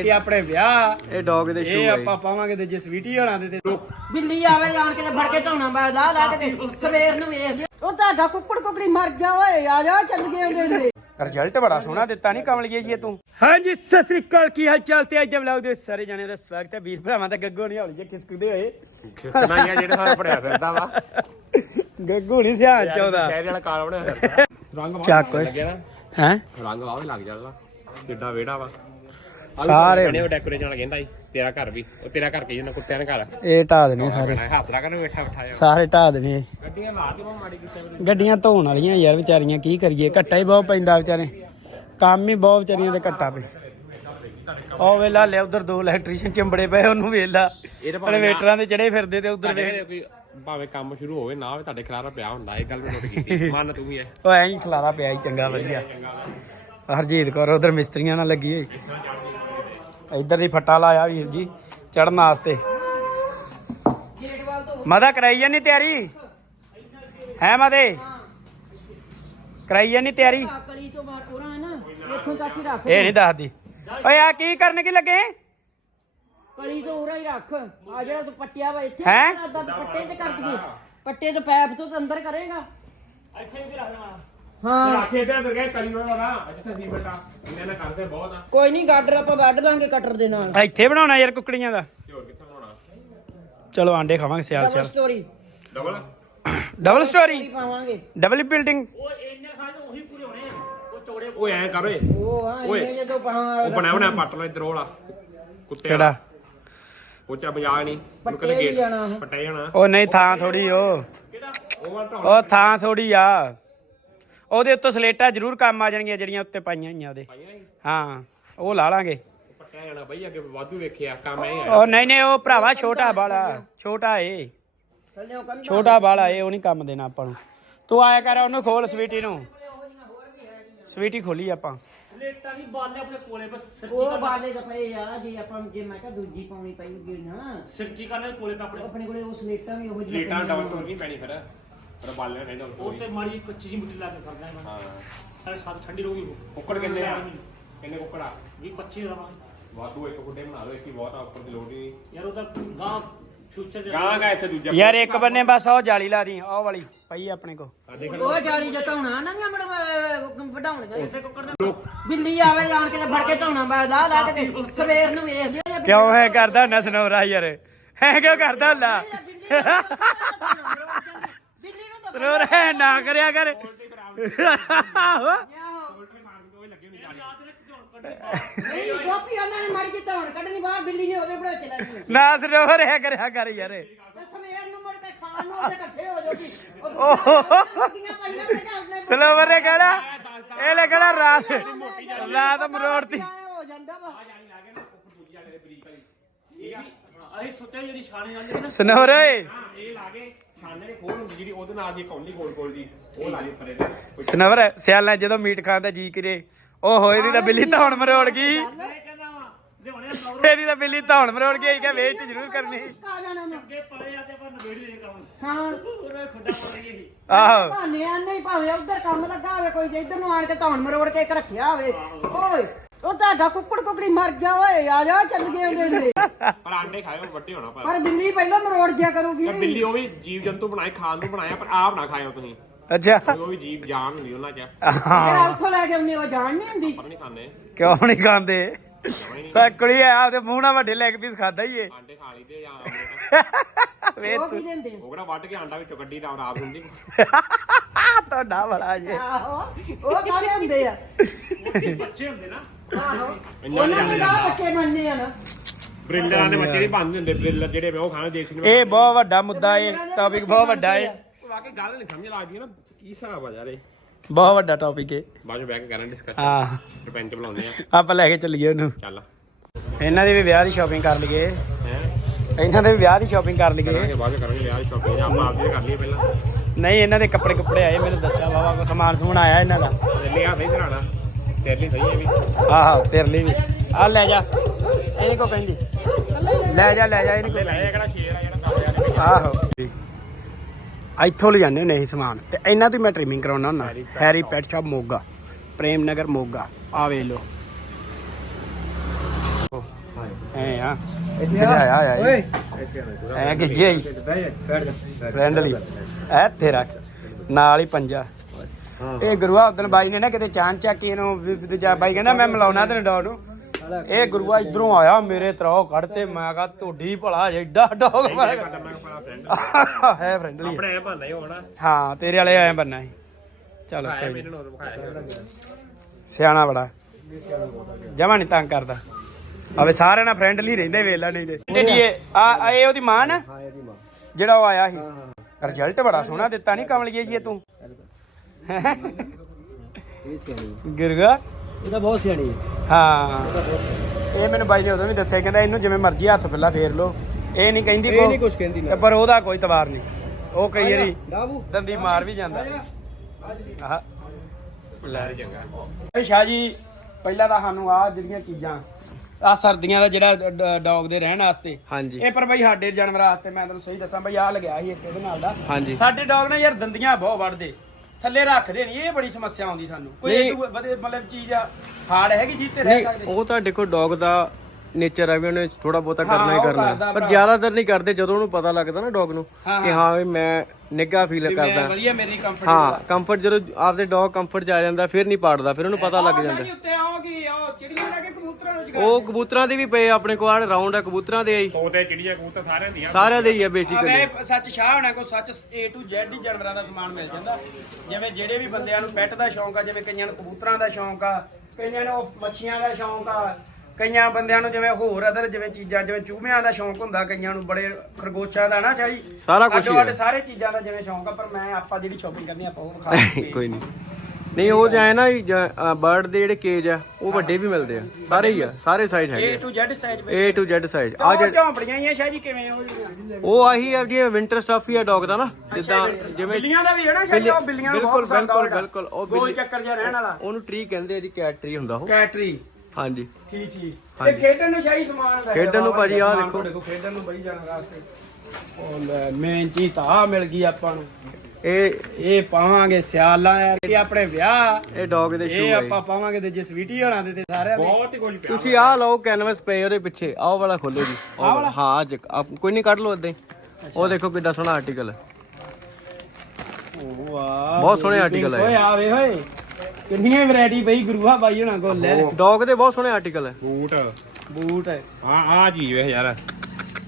ਇਹ ਆਪਣੇ ਵਿਆਹ ਇਹ ਡੌਗ ਦੇ ਸ਼ੂ ਇਹ ਆਪਾਂ ਪਾਵਾਂਗੇ ਤੇ ਜੇ ਸਵੀਟੀ ਹੋਣਾ ਦੇ ਤੇ ਬਿੱਲੀ ਆਵੇ ਜਾਣ ਕੇ ਤੇ ਫੜ ਕੇ ਧੌਣਾ ਮੈਂ ਲਾ ਲਾ ਕੇ ਤੇ ਸਵੇਰ ਨੂੰ ਵੇਖ ਉਹ ਤੁਹਾਡਾ ਕੁੱਕੜ ਕੁੱਕੜੀ ਮਰ ਗਿਆ ਓਏ ਆ ਜਾ ਚੱਲ ਗਏ ਉਹਦੇ ਦੇ ਰਿਜ਼ਲਟ ਬੜਾ ਸੋਹਣਾ ਦਿੱਤਾ ਨਹੀਂ ਕਮਲੀਏ ਜੀ ਤੂੰ? ਹਾਂਜੀ ਸਤਿ ਸ੍ਰੀ ਅਕਾਲ ਕੀ ਹਾਲ ਚਾਲ ਤੇ ਅੱਜ ਦੇ ਵਲੌਗ ਦੇ ਸਾਰੇ ਜਣੇ ਦਾ ਸਵਾਗਤ ਹੈ। ਵੀਰ ਭਰਾਵਾਂ ਦਾ ਗੱਗੋ ਨਹੀਂ ਹੌਲੀ ਜੇ ਖਿਸਕਦੇ ਹੋਏ। ਖਿਸਕਣਾ ਹੀ ਆ ਜਿਹੜੇ ਪੜਿਆ ਫਿਰਦਾ ਵਾ। ਗੱਗੂ ਨਹੀਂ ਸਿਆਣ ਚਾਹੁੰਦਾ। ਸ਼ਹਿਰ ਵਾਲਾ ਕਾਲ ਬਣਿਆ ਫਿਰਦਾ। ਰੰਗ ਚੱਕ ਓਏ। ਲੱਗਿਆ ਨਾ। ਹੈ? ਰੰਗ ਆਵੇ ਲੱਗ ਜਾਂਦਾ ਕਿੱਡਾ ਵਿਹੜਾ ਵਾ। ਸਾਰੇ ਬਣੇ ਉਹ ਡੈਕੋਰੇਸ਼ਨ ਵਾਲਾ ਕਹਿੰਦਾ ਸੀ ਤੇਰਾ ਘਰ ਵੀ ਉਹ ਤੇਰਾ ਘਰ ਕੀ ਜਨਾ ਕੁੱਤਿਆਂ ਦਾ ਘਰ? ਇਹ ਢਾ ਦੇਣੇ ਸਾਰੇ। ਹੱਥ ਲਾ ਕੇ ਨੂੰ ਬੈਠਾ ਬਿਠਾਇਆ ਸਾਰੇ ਢਾ ਦੇਣੇ। ਗੱਡੀਆਂ ਲਾ ਕੇ ਮਾੜੀ ਕਿਸੇ ਗੱਡੀਆਂ ਧੋਣ ਵਾਲੀਆਂ ਯਾਰ ਵਿਚਾਰੀਆਂ ਕੀ ਕਰੀਏ? ਘੱਟਾ ਹੀ ਬਹੁਤ ਪੈਂਦਾ ਵਿਚਾਰੇ। ਕੰਮ ਹੀ ਬਹੁਤ ਵਿਚਾਰੀਆਂ ਦੇ ਘੱਟਾ ਪਏ। ਉਹ ਵੇਲਾ ਲੈ ਉਧਰ ਦੋ ਇਲੈਕਟ੍ਰੀਸ਼ੀਅਨ ਚੰਬੜੇ ਪਏ ਉਹਨੂੰ ਵੇਲਾ। ਇਨਵੇਟਰਾਂ ਦੇ ਚੜੇ ਫਿਰਦੇ ਤੇ ਉਧਰ ਵੇਖ। ਭਾਵੇਂ ਕੰਮ ਸ਼ੁਰੂ ਹੋਵੇ ਨਾ ਹੋਵੇ ਤੁਹਾਡੇ ਖਿਲਾਰਾ ਪਿਆ ਹੁੰਦਾ ਇਹ ਗੱਲ ਮੈਂ ਨੋਟ ਕੀਤੀ। ਮੰਨ ਤੂੰ ਵੀ ਐ ਉਹ ਐਂ ਹੀ ਖਲਾਰਾ ਪਿਆ ਹੀ ਚੰਗਾ ਵਧੀਆ। ਹਰਜੀਤ ਕੌਰ ਉਧਰ ਮਿਸਤਰੀਆਂ ਨਾਲ ਲੱਗੀ ਹੋਈ। ਇੱਧਰ ਦੀ ਫੱਟਾ ਲਾਇਆ ਵੀਰ ਜੀ ਚੜਨ ਵਾਸਤੇ। ਮਦਾ ਕਰਾਈ ਜਾਨੀ ਤਿਆਰੀ? ਹੈ ਮਦੇ ਕਰਾਈ ਜਾਨੀ ਤਿਆਰੀ? ਰੱਖ ਇਹ ਨਹੀਂ ਦੱਸਦੀ। ਓਏ ਆ ਕੀ ਕਰਨ ਕੀ ਲੱਗੇ? ਕਲੀ ਤੋਂ ਉਰਾ ਹੀ ਰੱਖ। ਆ ਜਿਹੜਾ ਤੂੰ ਪੱਟਿਆ ਵਾ ਇੱਥੇ ਪੱਟੇ ਤੇ ਕਰ ਦਈਏ ਪੱਟੇ ਤੇ ਪੈਪ ਤੋਂ ਤਾਂ ਅੰਦਰ ਕਰੇਗਾ। ਇੱਥੇ ਵੀ ਰੱਖਣਾ। ਹਾਂ। ਆਖੇ ਤੇ ਫਿਰ ਗਏ ਕਲੀ ਵਾਲਾ ਜਿੱਥੇ ਸੀ ਬੇਟਾ ਇਹਨਾਂ ਨੇ ਕਰਦੇ ਬਹੁਤ ਆ। ਕੋਈ ਨਹੀਂ ਗਾਡਰ ਆਪਾਂ ਵੱਢ ਲਾਂਗੇ ਕਟਰ ਦੇ ਨਾਲ। ਇੱਥੇ ਬਣਾਉਣਾ ਯਾਰ ਕੁੱਕੜੀਆਂ ਦਾ? ਤੇ ਹੋਰ ਕਿੱਥੇ ਬਣਾਉਣਾ? ਚਲੋ ਆਂਡੇ ਖਾਵਾਂਗੇ ਸਿਆਲ ਡਬਲ ਸਿਆਲ। ਸਟੋਰੀ ਡਬਲ ਡਬਲ ਸਟੋਰੀ ਪਾਵਾਂਗੇ। ਡਬਲ ਬਿਲਡਿੰਗ ਓਏ ਐ ਕਰ ਓਏ। ਉਹ ਆ ਓਏ। ਇਹਨੇ ਜਦੋਂ ਪਾ ਉਹ ਬਣਿਆ ਬਣਿਆ ਪੱਟ ਲੋ ਇਧਰ ਵਾਲਾ। ਕੁੱਤੇ ਕਿਹੜਾ? ਉਹ ਚਾ ਬਜਾ ਨਹੀਂ। ਉਹਨੂੰ ਹੀ ਜਾਣਾ ਉਹ। ਪੱਟੇ ਜਾਣਾ। ਉਹ ਨਹੀਂ ਥਾਂ ਥੋੜੀ ਉਹ। ਉਹ ਵਾਲਾ ਢਾਉਣ ਉਹ ਥਾਂ ਥੋੜੀ ਆ। ਉਹਦੇ ਉੱਤੇ ਸਲੇਟਾਂ ਜ਼ਰੂਰ ਕੰਮ ਆ ਜਾਣਗੀਆਂ ਜਿਹੜੀਆਂ ਉੱਤੇ ਪਾਈਆਂ ਹੋਈਆਂ ਉਹਦੇ। ਪਾਈਆਂ ਸੀ। ਹਾਂ ਉਹ ਲਾ ਲਾਂਗੇ। ਪੱਟਿਆ ਜਾਣਾ ਬਈ ਅੱਗੇ ਵਾਧੂ ਵੇਖਿਆ ਕੰਮ ਐ ਉਹ ਨਹੀਂ ਨਹੀਂ ਉਹ ਭਰਾਵਾ ਛੋਟਾ ਬਾਲਾ ਛੋਟਾ ਏ। ਛੋਟਾ ਬਾਲਾ ਏ ਉਹ ਨਹੀਂ ਕੰਮ ਦੇਣਾ ਆਪਾਂ ਨੂੰ। ਤੂੰ ਆਇਆ ਕਰ ਉਹਨੂੰ ਖੋਲ ਸਵੀਟੀ ਨੂੰ। ਸਵੀਟੀ ਖੋਲੀ ਆਪਾਂ। ਉਹ ਬਾਲੇ ਦਾ ਪਏ ਆ ਜੇ ਆਪਾਂ ਜੇ ਮੈਂ ਕਿਹਾ ਦੂਜੀ ਪਾਉਣੀ ਪਈਗੀ ਨਾ। ਸਿਰਜੀ ਕਰਨੇ ਕੋਲੇ ਆਪਣੇ ਆਪਣੇ ਕੋਲੇ ਉਹ ਸਲੇਟਾਂ ਵੀ ਉਹੋ ਜਿਹੀਆਂ ਸਲੇਟਾਂ ਡਬਲ ਤੋਂ ਨਹੀਂ ਪੈਣੀ ਫਿਰ। ਪਰ ਬਾਲਿਆ ਰਹਿੰਦਾ ਉਹ ਤੇ ਮਾੜੀ ਕੱਚੀ ਜਿਹੀ ਮਿੱਟੀ ਲਾ ਕੇ ਕਰਦਾ ਇਹਨਾਂ ਹਾਂ। ਹਾਂ ਸਾਥ ਠੰਡੀ ਰਹੂਗੀ ਉਹ। ਕੁੱਕੜ ਕਿੰਨੇ ਆ? ਕਿੰਨੇ ਕੁੱਕੜ ਆ? ਵੀ 25 ਦਾ ਵਾ। ਵਾਧੂ ਇੱਕ ਫੁੱਟੇ ਬਣਾ ਲਓ ਇੱਕ ਹੀ ਬਹੁਤ ਆ ਉੱਪਰ ਦੀ ਲੋੜ ਨਹੀਂ। ਯਾਰ ਉਹਦਾ ਗਾਂ ਫਿਊਚਰ ਗਾਂ ਗਾ ਇੱਥੇ ਦੂਜਾ ਯਾਰ ਇੱਕ ਬੰਨੇ ਬਸ ਉਹ ਜਾਲੀ ਲਾ ਦੀ ਉਹ ਵਾਲੀ ਪਈ ਆ ਆਪਣੇ ਕੋ ਉਹ ਜਾਲੀ ਜਤਾਉਣਾ ਨਾ ਮੜ ਵਧਾਉਣਗਾ ਇਸੇ ਕੁੱਕੜ ਦੇ ਬਿੱਲੀ ਆਵੇ ਜਾਣ ਕੇ ਤੇ ਫੜ ਕੇ ਧੌਣਾ ਮੈਂ ਲਾ ਲਾ ਕੇ ਤੇ ਸਵੇਰ ਨੂੰ ਵੇਖ ਲਿਆ ਜੇ ਕਿਉਂ ਹੈ ਕਰਦਾ ਹੁੰਦਾ ਸਨੋਰਾ ਯਾਰ? ਹੈ ਕਿਉਂ ਕਰਦਾ ਹੁੰਦਾ? ਨੂੰ ਸਨੋਰਾ ਹੈ ਨਾ ਕਰਿਆ ਕਰ। ਨਹੀਂ ਗੋਪੀ ਉਹਨਾਂ ਨੇ ਮਾੜੀ ਜਿਹੀ ਧੌਣ ਕੱਢਣੀ ਬਾਹਰ ਬਿੱਲੀ ਨੇ ਉਹਦੇ ਬੜਾ ਚਲਾ ਜਾਣਾ। ਨਾ ਸਨੋਰਾ ਹੈ ਕਰਿਆ ਕਰ ਯਾਰ। ਸਵੇਰ ਨੂੰ ਮੁੜ ਕੇ ਖਾਣ ਨੂੰ ਉਹਦੇ ਇਕੱਠੇ ਹੋ ਜਾਓਗੀ ਉਹ ਰੋਟੀਆਂ ਪਾਈਆਂ ਪਹਿਲਾਂ ਆਪਣੇ ਸਲੋਵਰ ਨੇ ਕਹਿਣਾ। ਇਹ ਲੱਗਣਾ ਰਾਤ ਰਾਤ ਮਰੋੜਤੀ। ਹੋ ਜਾਂਦਾ ਵਾ। ਅਸੀਂ ਸੋਚਿਆ ਜਿਹੜੀ ਛਾਣੇ ਜਾਂਦੇ ਨੇ ਸਨੋਰ ਓਏ ਇਹ ਲਾ ਕੇ ਛਾਨੇ ਦੀ ਖੋਲ ਹੁੰਦੀ ਜਿਹੜੀ ਉਹਦੇ ਨਾਲ ਦੀ ਕੌਂਡੀ ਗੋਲ ਗੋਲ ਦੀ ਉਹ ਲਾ ਲਈ ਪਰੇ। ਤੇ ਕੋਈ ਸਨੋਰ ਸਿਆਲਾਂ ਜਦੋਂ ਮੀਟ ਖਾਣ ਦਾ ਜੀ ਕਰੇ ਉਹ ਹੋਏ ਦੀ ਤਾਂ ਬਿੱਲੀ ਧੌਣ ਮਰੋੜ ਗਈ। ਮੈਂ ਕਹਿੰਦਾ ਵਾ ਇਹਦੀ ਤਾਂ ਬਿੱਲੀ ਧੌਣ ਮਰੋੜ ਗਈ ਕਿ ਵੇਟ ਜ਼ਰੂਰ ਕਰਨੀ। ਆ ਜਾਣਾ ਮੈਂ? ਅੱਗੇ ਪਰੇ ਆ ਤੇ ਆਪਾਂ ਨਵੇੜੀ ਦੇ ਕੰਮ। ਹਾਂ। ਉਹਨੇ ਖੁੱਡਾ ਪਾ ਰਹੀ ਹੈਗੀ ਆਹੋ। ਭਾਨੇ ਆ ਨਹੀਂ ਭਾਵੇਂ ਉਧਰ ਕੰਮ ਲੱਗਾ ਹੋਵੇ ਕੋਈ ਜੇ ਇੱਧਰ ਨੂੰ ਆਣ ਕੇ ਧੌਣ ਮਰੋੜ ਕੇ ਇੱਕ ਰੱਖਿਆ ਹੋਵੇ। ਓਏ। ਉਹ ਤੁਹਾਡਾ ਕੁੱਕੜ ਕੁੱਕੜੀ ਮਰ ਗਿਆ ਓਏ ਆ ਜਾ ਚੱਲ ਗਏ ਉਹਦੇ ਦੇ ਪਰ ਆਂਡੇ ਖਾਇਓ ਵੱਡੇ ਹੋਣਾ ਪਰ। ਪਰ ਬਿੱਲੀ ਪਹਿਲਾਂ ਮਰੋੜ ਜਿਆ ਕਰੂਗੀ। ਪਰ ਬਿੱਲੀ ਉਹ ਵੀ ਜੀਵ ਜੰਤੂ ਬਣਾਏ ਖਾਣ ਨੂੰ ਬਣਾਇਆ ਪਰ ਆਪ ਨਾ ਖਾਇਓ ਤੁਸੀਂ। ਅੱਛਾ। ਉਹ ਵੀ ਜੀਵ ਜਾਨ ਹੁੰਦੀ ਉਹਨਾਂ 'ਚ। ਜਿਹੜਾ ਉੱਥੋਂ ਲੈ ਕੇ ਆਉਂਦੇ ਉਹ ਜਾਣ ਨਹੀਂ ਹੁੰਦੀ ਪਰ ਨਹੀਂ ਖਾਂਦੇ। ਕਿਉਂ ਨਹੀਂ ਖਾਂਦੇ? ਸੱਕੜੀ ਆ ਆਪਦੇ ਮੂੰਹ ਨਾਲ ਵੱਡੇ ਲੈਗ ਪੀਸ ਖਾਦਾ ਹੀ ਏ। ਆਂਡੇ ਖਾ ਲਈਦੇ ਜਾਂ ਆਮਲੇਟ ਵੇ ਉਹ ਕੀ ਦਿੰਦੇ? ਉਹ ਕਿਹੜਾ ਵੱਢ ਕੇ ਆਂਡਾ ਵਿੱਚੋਂ ਕੱਢੀ ਦਾ ਰਾਤ ਹੁੰਦੀ ਤੁਹਾਡਾ ਬੜਾ ਜੇ। ਆਹੋ ਉਹ ਕਾਹਦੇ ਹੁੰਦੇ ਆ? ਬੱਚੇ ਹੁੰਦੇ ਨਾ। ਆਹੋ। ਇੰਨਾ ਉਹਨਾਂ ਨਹੀਂ ਦੇ ਜਾਂਦੇ ਗਾਹ ਬੱਚੇ ਬਣਨੇ ਆ ਨਾ। ਬ੍ਰਿਲਰਾਂ ਦੇ ਬੱਚੇ ਨਹੀਂ ਬੰਦ ਹੁੰਦੇ ਬ੍ਰਿਲਰ ਜਿਹੜੇ ਉਹ ਖਾਣੇ ਦੇਸੀ ਨੂੰ। ਇਹ ਬਹੁਤ ਵੱਡਾ ਮੁੱਦਾ ਏ ਟੌਪਿਕ ਬਹੁਤ ਵੱਡਾ ਏ। ਵਾਕਈ ਗੱਲ ਨਹੀਂ ਸਮਝ ਲੱਗਦੀ ਨਾ ਕੀ ਹਿਸਾਬ ਆ ਯਾਰ ਇਹ? ਬਹੁਤ ਵੱਡਾ ਟੌਪਿਕ ਏ। ਬਾਅਦ ਵਿੱਚ ਬਹਿ ਕੇ ਕਰਾਂ ਡਿਸਕਸ ਹਾਂ ਸਰਪੰਚ ਬੁਲਾਉਂਦੇ ਆ। ਆਪਾਂ ਲੈ ਕੇ ਚੱਲੀਏ ਉਹਨੂੰ। ਚੱਲ ਇਹਨਾਂ ਦੀ ਵੀ ਵਿਆਹ ਦੀ ਸ਼ਾਪਿੰਗ ਕਰ ਲਈਏ। ਹੈ? ਇਹਨਾਂ ਦੇ ਵੀ ਵਿਆਹ ਦੀ ਸ਼ਾਪਿੰਗ ਕਰ ਲਈਏ। ਕਰਾਂਗੇ ਬਾਅਦ ਵਿੱਚ ਕਰਾਂਗੇ ਵਿਆਹ ਸ਼ਾਪਿੰਗ ਆਪਾਂ ਆਪ ਜੀ ਕਰ ਲਈਏ ਪਹਿਲਾਂ। ਨਹੀਂ ਇਹਨਾਂ ਦੇ ਕੱਪੜੇ ਕੁੱਪੜੇ ਆਏ ਮੈਨੂੰ ਦੱਸਿਆ ਵਾਵਾ ਕੋ ਸਮਾਨ ਸਮੂਨ ਆਇਆ ਇਹਨਾਂ ਦਾ। ਲਿਆ ਸਹੀ ਸਰਾਣਾ ਤੇਰੇ ਲਈ ਸਹੀ ਹੈ ਵੀ। ਆਹੋ ਤੇਰੇ ਲਈ ਵੀ। ਆ ਲੈ ਜਾ। ਇਹਨੇ ਕੋ ਕਹਿੰਦੀ। ਲੈ ਜਾ ਲੈ ਜਾ ਇਹਨੇ ਲੈ ਲੈ ਕਿਹੜਾ ਸ਼ੇਰ ਆ ਜਿਹੜਾ ਕਾਬਿਆਂ ਦੇ ਵਿੱਚ ਆਹੋ। ਇੱਥੋਂ ਲੈ ਜਾਂਦੇ ਨੇ ਇਹ ਸਮਾਨ। ਤੇ ਇਹਨਾਂ ਦੀ ਮੈਂ ਟ੍ਰਿਮਿੰਗ ਕਰਾਉਣਾ ਹੁੰਦਾ। Harry pet shop Moga Prem Nagar Moga. ਆ ਵੇ ਲੋ ਐ ਆ। ਇੱਥੇ ਆਇਆ ਆਇਆ ਓਏ। ਐ ਕਿ ਜੇ ਫ੍ਰੈਂਡਲੀ ਐ ਤੇਰਾ। ਨਾਲ ਹੀ ਪੰਜਾ। ਇਹ ਗੁਰੂਆ ਉਦਨ ਬਾਈ ਨੇ ਨਾ ਕਿਤੇ ਚਾਂ ਚੱਕ ਇਹਨੂੰ ਵੀ- ਵੀ ਦੂਜਾ ਬਾਈ ਕਹਿੰਦਾ ਮੈਂ ਮਿਲਾਉਣਾ ਤੈਨੂੰ ਡੌਗ ਨੂੰ। ਇਹ ਗੁਰੂਆ ਇਧਰੋਂ ਆਇਆ ਮੇਰੇ ਤਰੋ ਕੱਢਤੇ ਮੈਂ ਕਹਾ ਤੁਹਾਡੀ ਭਲਾ ਐਡਾ ਡੌਗ ਮੈਂ ਕਿਹਾ, ਹੈ ਫ੍ਰੈਂਡਲੀ ਆਪਣੇ ਐ ਬੰਦਾ ਹੀ ਹੋਣਾ। ਹਾਂ ਤੇਰੇ ਵਾਲੇ ਆਏ ਬੰਨਾ ਸੀ ਚਲੋ ਕੋਈ ਸਿਆਣਾ ਬੜਾ। ਜਮਾ ਨਹੀਂ ਤੰਗ ਕਰਦਾ। ਆਵੇ ਸਾਰਿਆਂ ਨਾਲ ਫ੍ਰੈਂਡਲੀ ਰਹਿੰਦੇ ਵੇਲਾ ਨਹੀਂ ਤੇ। ਜੀ ਇਹ ਆ ਆ ਇਹ ਉਹਦੀ ਮਾਂ ਨਾ? ਜਿਹੜਾ ਉਹ ਆਇਆ ਸੀ। ਰਿਜ਼ਲਟ ਬੜਾ ਸੋਹਣਾ ਦਿੱਤਾ ਨਹੀਂ ਕਮਲੀਏ ਜੀ ਇਹ ਤੂੰ ਗਿਰਗਾ? ਇਹ ਤਾਂ ਬਹੁਤ ਸਿਆਣੀ ਹੈ ਹਾਂ। ਇਹ ਮੈਨੂੰ ਬਾਈ ਨੇ ਉਦੋਂ ਵੀ ਦੱਸਿਆ ਕਹਿੰਦਾ ਇਹਨੂੰ ਜਿਵੇਂ ਮਰਜ਼ੀ ਹੱਥ ਪਹਿਲਾਂ ਫੇਰ ਲਓ। ਇਹ ਨਹੀਂ ਕਹਿੰਦੀ ਇਹ ਨਹੀਂ ਕੁਛ ਕਹਿੰਦੀ ਨਾ ਪਰ ਉਹਦਾ ਕੋਈ ਤਵਾਰ ਨਹੀਂ ਉਹ ਕਈ ਵਾਰੀ ਬਾਬੂ ਦੰਦੀ ਮਾਰ ਵੀ ਜਾਂਦਾ। ਆਹ। ਲੈ ਚੰਗਾ ਏ ਸ਼ਾਹ ਜੀ ਪਹਿਲਾਂ ਤਾਂ ਸਾਨੂੰ ਆ ਜਿਹੜੀਆਂ ਚੀਜ਼ਾਂ ਆ ਸਰਦੀਆਂ ਦਾ ਜਿਹੜਾ ਡੌਗ ਦੇ ਰਹਿਣ ਵਾਸਤੇ। ਹਾਂਜੀ। ਇਹ ਪਰ ਬਈ ਸਾਡੇ ਜਾਨਵਰਾਂ ਵਾਸਤੇ ਮੈਂ ਤੁਹਾਨੂੰ ਸਹੀ ਦੱਸਾਂ ਬਈ ਆ ਲਗਿਆ ਸੀ ਇੱਕ ਇਹਦੇ ਨਾਲ ਦਾ। ਹਾਂਜੀ। ਸਾਡੇ ਡੌਗ ਨਾ ਯਾਰ ਦੰਦੀਆਂ ਬਹੁਤ ਵੜਦੇ ਥੱਲੇ ਰੱਖਦੇ ਨਹੀਂ ਇਹ ਬੜੀ ਸਮੱਸਿਆ ਆਉਂਦੀ ਸਾਨੂੰ ਕੋਈ ਨਹੀਂ। ਵਧੇ ਮਤਲਬ ਚੀਜ਼ ਆ ਹਾਰਡ ਹੈਗੀ ਜਿੱਤੇ ਰਹਿ ਨਹੀਂ ਸਕਦੇ ਉਹ ਤਾਂ ਦੇਖੋ ਡੌਗ ਦਾ ਨੇਚਰ ਆ ਵੀ ਉਹਨੇ ਥੋੜਾ ਬਹੁਤਾ ਹਾਂ, ਕਰਨਾ ਹੀ ਉਹ ਕਰਨਾ ਕਰਦਾ ਹੈ। ਪਰ ਭਰਾ। ਜ਼ਿਆਦਾਤਰ ਨਹੀਂ ਕਰਦੇ ਜਦੋਂ ਉਹਨੂੰ ਪਤਾ ਲੱਗਦਾ ਨਾ ਡੌਗ ਨੂੰ ਹਾਂ, ਕਿ ਹਾਂ ਵੀ ਮੈਂ ਨਿੱਘਾ ਫੀਲ ਕਰਦਾ। ਵਧੀਆ ਮੇਰੀ ਕੰਫਰਟ ਹਾਂ ਕੰਫਰਟ ਜਦੋਂ ਆਪਦੇ ਡੌਗ ਕੰਫਰਟ ਚ ਆ ਜਾਂਦਾ ਫਿਰ ਨਹੀਂ ਪਾੜਦਾ ਫਿਰ ਉਹਨੂੰ ਪਤਾ ਲੱਗ ਜਾਂਦਾ। ਉੱਤੇ ਆਓ ਕੀ ਉਹ ਚਿੜੀਆਂ ਲੈ ਕੇ ਕਬੂਤਰਾਂ ਨੂੰ ਜਗਾ ਉਹ ਕਬੂਤਰਾਂ ਦੇ ਵੀ ਪਏ ਆਪਣੇ ਕੋਲ ਰਾਉਂਡ ਆ ਕਬੂਤਰਾਂ ਦੇ ਆਈ ਤੋਤੇ ਚਿੜੀਆਂ ਕਬੂਤਰ ਸਾਰਿਆਂ ਦੀਆਂ। ਸਾਰਿਆਂ ਦੇ ਹੀ ਆ ਬੇਸਿਕਲੀ ਸੱਚ ਸ਼ਾਹ ਹੋਣਾ ਕੋ ਸੱਚ A to Z ਹੀ ਜਾਨਵਰਾਂ ਦਾ ਸਮਾਨ ਮਿਲ ਜਾਂਦਾ। ਜਿਵੇਂ ਜਿਹੜੇ ਵੀ ਬੰਦਿਆਂ ਨੂੰ ਪੈਟ ਦਾ ਸ਼ੌਂਕ ਆ ਜਿਵੇਂ ਕਈਆਂ ਨੂੰ ਕਬੂਤਰਾਂ ਦਾ ਸ਼ੌਂਕ ਆ ਕਈਆਂ ਨੂੰ ਮੱਛੀਆਂ ਦਾ ਸ਼ੌਂਕ ਆ ਕਈਆਂ ਬੰਦਿਆਂ ਨੂੰ ਜਿਵੇਂ ਹੋਰ ਅਦਰ ਜਿਵੇਂ ਚੀਜ਼ਾਂ ਜਿਵੇਂ ਚੂਹਿਆਂ ਦਾ ਸ਼ੌਂਕ ਹੁੰਦਾ ਕਈਆਂ ਨੂੰ ਬੜੇ ਖਰਗੋਸ਼ਾਂ ਦਾ ਨਾ ਚਾਹੀ। ਸਾਰਾ ਕੁਛ ਹੀ ਅੱਡ ਆ। ਸਾਰੇ ਚੀਜ਼ਾਂ ਦਾ ਜਿਵੇਂ ਸ਼ੌਂਕ ਆ ਪਰ ਮੈਂ ਆਪਾਂ ਜਿਹੜੀ ਸ਼ਾਪਿੰਗ ਕਰਨੀ ਆਪਾਂ ਉਹ ਖਾ ਕੋਈ ਨਹੀਂ। ਨਹੀਂ ਉਹ ਜਾਏ ਨਾ ਬਰਡ ਦੇ ਜਿਹੜੇ ਕੇਜ ਆ ਉਹ ਵੱਡੇ ਵੀ ਮਿਲਦੇ ਆ। ਸਾਰੇ ਹੀ ਆ ਸਾਰੇ ਸਾਈਜ਼ A ਹੈਗੇ to Z ਸਾਈਜ਼ ਵਿੱਚ A to Z ਸਾਈਜ਼ ਆ ਆ ਜਿਹੜੇ ਝੌਂਪੜੀਆਂ ਹੀ ਆ ਸ਼ਾਹ ਜੀ ਕਿਵੇਂ ਉਹ ਜਿਹੜੀਆਂ? ਉਹ ਆਹੀ ਆ ਜੀ ਵਿੰਟਰ ਸਟਾਫ ਹੀ ਆ ਡੌਗ ਦਾ ਨਾ ਜਿੱਦਾਂ ਜਿਵੇਂ ਬਿੱਲੀਆਂ ਦਾ ਵੀ ਹੈ ਨਾ ਸ਼ਾਹ ਜੀ ਉਹ ਬਿੱਲੀਆਂ ਨੂੰ ਬਿਲਕੁਲ ਬਹੁਤ ਪਸੰਦ ਬਿਲਕੁਲ ਉਹਦਾ। ਬਿਲਕੁਲ ਉਹ ਗੋਲ ਬਿੱਲੀ ਚੱਕਰ ਜਿਹਾ ਰਹਿਣ ਵਾਲਾ। ਉਹਨੂੰ ਟਰੀ ਕਹਿੰਦੇ ਆ ਜੀ ਕੈਟ ਟਰੀ ਹੁੰਦਾ ਉਹ। ਕੈਟਰੀ ਹਾਂਜੀ। ਠੀਕ ਠੀਕ ਤੇ ਹਾਂਜੀ। ਖੇਡਣ ਨੂੰ ਸ਼ਾਹੀ ਸਮਾਨ ਹੈਗਾ ਖੇਡਣ ਨੂੰ ਵਾ, ਭਾਜੀ ਆਹ ਸਮਾਨ ਦੇਖੋ। ਤੁਹਾਡੇ ਕੋਲ ਖੇਡਣ ਨੂੰ ਬਈ ਜਾਣ ਵਾਸਤੇ। ਉਹ ਲੈ ਮੇਨ ਚੀਜ਼ ਤਾਂ ਆਹ ਮਿਲ ਗਈ ਆਪਾਂ ਨੂੰ। ਇਹ ਇਹ ਪਾਵਾਂਗੇ ਸਿਆਲਾਂ ਇਹ ਆਪਣੇ ਵਿਆਹ। ਇਹ ਡੌਗ ਦੇ ਸ਼ੂ ਇਹ ਆ ਆਪਾਂ ਪਾਵਾਂਗੇ ਤੇ ਜੇ ਸਵੀਟੀ ਹੋਣਾ ਦੇ ਤੇ ਸਾਰਿਆਂ ਦੇ। ਬਹੁਤ ਹੀ ਕੁਝ ਪਿਆ ਤੁਸੀਂ ਆਹ ਲਓ ਕੈਨਵਸ ਪਏ ਉਹਦੇ ਪਿੱਛੇ ਆਹ ਵਾਲਾ ਖੋਲੋ ਜੀ। ਉਹ ਆਹ ਵਾਲਾ? ਹਾਂ ਅੱਜ ਆਪ- ਕੋਈ ਨਹੀਂ ਕੱਢ ਲਓ ਏਦਾਂ ਹੀ। ਉਹ ਦੇਖੋ ਕਿੱਡਾ ਸੋਹਣਾ ਆਰਟੀਕਲ ਹੈ। ਉਹ ਵਾਹ ਬਹੁਤ ਸੋਹਣੇ article ਆਏ। ਓਏ ਆਵੇ ਹੋਏ ਕਿੰਨੀਆਂ ਵੈਰਾਈਟੀ ਬਈ ਗੁਰੂਆ ਬਾਈ ਹੋਣਾ ਕੋਲ ਲੈ ਡੌਗ ਦੇ ਬਹੁਤ ਸੋਹਣੇ ਆਰਟੀਕਲ ਹੈ ਬੂਟ। ਬੂਟ ਹੈ ਹਾਂ ਆ ਚੀਜ਼ ਵੇਖ ਯਾਰ।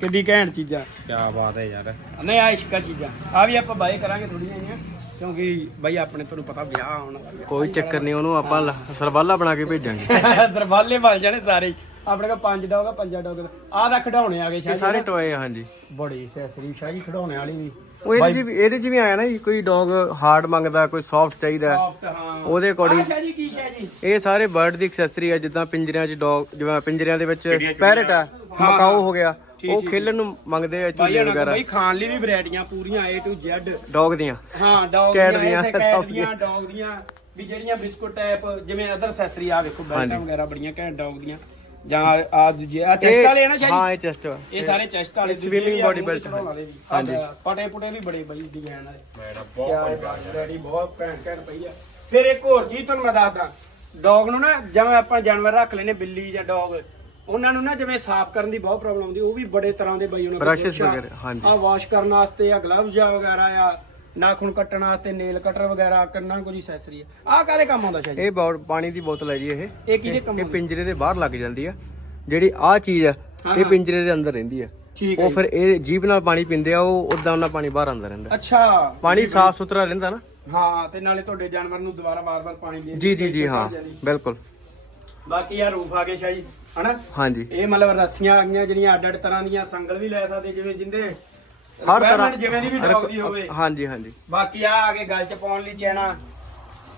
ਕਿੱਡੀ ਘੈਂਟ ਚੀਜ਼ਾਂ। ਕੀ ਬਾਤ ਹੈ ਯਾਰ। ਨਹੀਂ ਆ ਇਸ਼ਕਾ ਚੀਜ਼ਾਂ। ਆ ਵੀ ਆਪਾਂ ਬਾਈ ਕਰਾਂਗੇ ਥੋੜੀਆਂ ਜਿਹੀਆਂ ਕਿਉਂਕਿ ਬਾਈ ਆਪਣੇ ਤੁਹਾਨੂੰ ਪਤਾ ਵਿਆਹ ਆਉਣ ਵਾਲਾ। ਕੋਈ ਚੱਕਰ ਨਹੀਂ ਉਹਨੂੰ ਆਪਾਂ ਸਰਵਾਲਾ ਬਣਾ ਕੇ ਭੇਜਾਂਗੇ। ਸਰਵਾਲੇ ਬਣ ਜਾਣੇ ਸਾਰੇ। ਆਪਣੇ ਕੋਲ ਪੰਜ ਡੌਗ ਆ ਪੰਜਾਂ ਡੌਗ ਆਹ ਦਾ ਖਿਡੌਣੇ ਆ ਗਏ ਸਾਰੇ ਟੋਏ ਆ ਹਾਂਜੀ। ਬੜੀ ਸੈਸਰੀ ਸ਼ਾਹ ਜੀ ਖਿਡੌਣੇ ਵਾਲੀ ਵੀ। ਉਹ ਇਹਦੇ ਚ ਵੀ ਇਹਦੇ ਚ ਵੀ ਆਇਆ ਨਾ ਜੀ ਕੋਈ ਡੌਗ ਹਾਰਡ ਮੰਗਦਾ ਕੋਈ ਸੌਫਟ ਚਾਹੀਦਾ। ਸੌਫਟ ਹਾਂ। ਉਹਦੇ ਅਕੋਰਡਿੰਗ ਸ਼ਾਹ ਜੀ ਕੀ ਸ਼ਾਹ ਜੀ? ਇਹ ਸਾਰੇ ਬਰਡ ਦੀ ਐਕਸੈਸਰੀ ਆ ਜਿੱਦਾਂ ਪਿੰਜਰਿਆਂ 'ਚ ਡੌਗ ਜਿਵੇਂ ਪਿੰਜਰਿਆਂ ਦੇ ਵਿੱਚ ਪੈਰਟ ਆ ਮਕਾਓ ਹੋ ਗਿਆ। ਉਹ। ਖੇਲਣ ਨੂੰ ਮੰਗਦੇ ਆ ਬਾਈ ਚੂਹੇ ਹਣਾ ਵਗੈਰਾ। ਬਈ ਖਾਣ ਲਈ ਵੀ ਵੈਰਾਈਟੀਆਂ ਪੂਰੀਆਂ A to Z ਡੌਗ ਦੀਆਂ। ਹਾਂ ਡੌਗ Cat ਦੀਆਂ ਦੀਆਂ, ਸਭ ਦੀਆਂ ਡੌਗ ਦੀਆਂ। ਵੀ ਜਿਹੜੀਆਂ ਬਿਸਕੁਟ ਟਾਈਪ ਜਿਵੇਂ ਅਦਰ ਸੈਸਰੀ ਆ ਵੇਖੋ ਬੈਲਟਾਂ ਹਾਂਜੀ। ਵਗੈਰਾ ਬੜੀਆਂ ਘੈਂਟ ਡੌਗ ਦੀਆਂ। ਜਾਂ ਆ ਦੂਜੇ ਆ ਚੈਸਟ ਵਾਲੇ ਆ ਨਾ ਸ਼ਾਹ? ਜੀ ਹਾਂ ਇਹ ਚੈਸਟ ਇਹ ਸਾਰੇ ਚੈਸਟ ਵਾਲੇ swimming body belt ਹਾਂਜੀ ਹਾਂਜੀ। ਪਟੇ ਪੁਟੇ ਵੀ ਬੜੇ ਬਈ ਡਿਜ਼ਾਈਨ ਵਾਲੇ। ਮੈਡਮ ਬਹੁਤ ਬਹੁਤ ਘੈਂਟ ਘੈਂਟ ਪਈ ਆ। ਫਿਰ ਇੱਕ ਹੋਰ ਚੀਜ਼ ਤੁਹਾਨੂੰ ਮੈਂ ਦੱਸਦਾ। ਡੌਗ ਨੂੰ ਨਾ ਜਿਵੇਂ ਆਪਾਂ ਜਾਨਵਰ ਰੱਖ ਲੈਨੇ ਬਿੱਲੀ ਜਾਂ ਡੌਗ ਉਹਨਾਂ ਨੂੰ ਨਾ ਜਿਵੇਂ ਸਾਫ਼ ਕਰਨ ਦੀ ਬਹੁਤ ਪ੍ਰੋਬਲਮ ਆਉਂਦੀ ਉਹ ਵੀ ਬੜੇ ਤਰ੍ਹਾਂ ਦੇ ਬਈ ਉਹਨਾਂ Brushes ਵਗੈਰਾ, ਹਾਂਜੀ। ਆ ਵਾਸ਼ ਕਰਨ ਵਾਸਤੇ ਆ ਗਲਵਜ਼ ਆ ਵਗੈਰਾ ਆ ਨਾਖੂਨ ਕੱਟਣ ਵਾਸਤੇ ਨੇਲ ਕਟਰ ਵਗੈਰਾ ਕਿੰਨਾ ਕੁਝ ਐਕਸੈਸਰੀ ਆ। ਆਹ ਕਾਹਦੇ ਕੰਮ ਆਉਂਦਾ ਸ਼ਾਇਦ ਇਹ ਬੌ- ਪਾਣੀ ਦੀ ਬੋਤਲ ਹੈ ਜੀ ਇਹ। ਇਹ ਕਿਹਦੇ ਕੰਮ ਇਹ ਆਉਂਦੀ? ਪਿੰਜਰੇ ਦੇ ਬਾਹਰ ਲੱਗ ਜਾਂਦੀ ਆ। ਜਿਹੜੀ ਆਹ ਚੀਜ਼ ਆ ਹਾਂ, ਇਹ ਹਾਂ। ਪਿੰਜਰੇ ਦੇ ਅੰਦਰ ਰਹਿੰਦੀ ਆ। ਠੀਕ ਹੈ ਉਹ ਜੀ। ਫਿਰ ਇਹ ਜੀਭ ਨਾਲ ਪਾਣੀ ਪੀਂਦੇ ਆ ਉਹ ਉਦਾਂ ਉਹਨਾਂ ਪਾਣੀ ਬਾਹਰ ਆਉਂਦਾ ਰਹਿੰਦਾ। ਅੱਛਾ। ਪਾਣੀ ਸਾਫ਼ ਸੁਥਰਾ ਰਹਿੰਦਾ ਨਾ। ਹਾਂ ਤੇ ਨਾਲੇ ਤੁਹਾਡੇ ਜਾਨਵਰ ਨੂੰ ਦੁਬਾਰਾ ਵਾਰ-ਵਾਰ ਪਾਣੀ ਦੇ ਜੀ ਜੀ ਜੀ ਹਾਂ ਬਿਲਕੁਲ। ਬਾਕੀ ਆ ਰੂਫ ਆ ਗਏ ਸ਼ਾਹ ਜੀ ਹਨਾ? ਹਾਂਜੀ। ਇਹ ਮਤਲਬ ਰੱਸੀਆਂ ਆ ਗਈਆਂ ਜਿਹੜੀਆਂ ਅੱਡ ਅੱਡ ਤਰ੍ਹਾਂ ਦੀਆਂ ਸੰਗਲ ਵੀ ਲੈ ਸਕਦੇ ਜਿਵੇਂ ਜਿੰਦੇ। ਹਰ ਤਰ੍ਹਾਂ ਜਿਵੇਂ ਦੀ ਵੀ ਡੌਗ ਦੀ ਹੋਵੇ। ਹਾਂਜੀ ਹਾਂਜੀ। ਬਾਕੀ ਆ ਆ ਕੇ ਗੱਲ ਚ ਪਾਉਣ ਲਈ ਚੈਨਾ।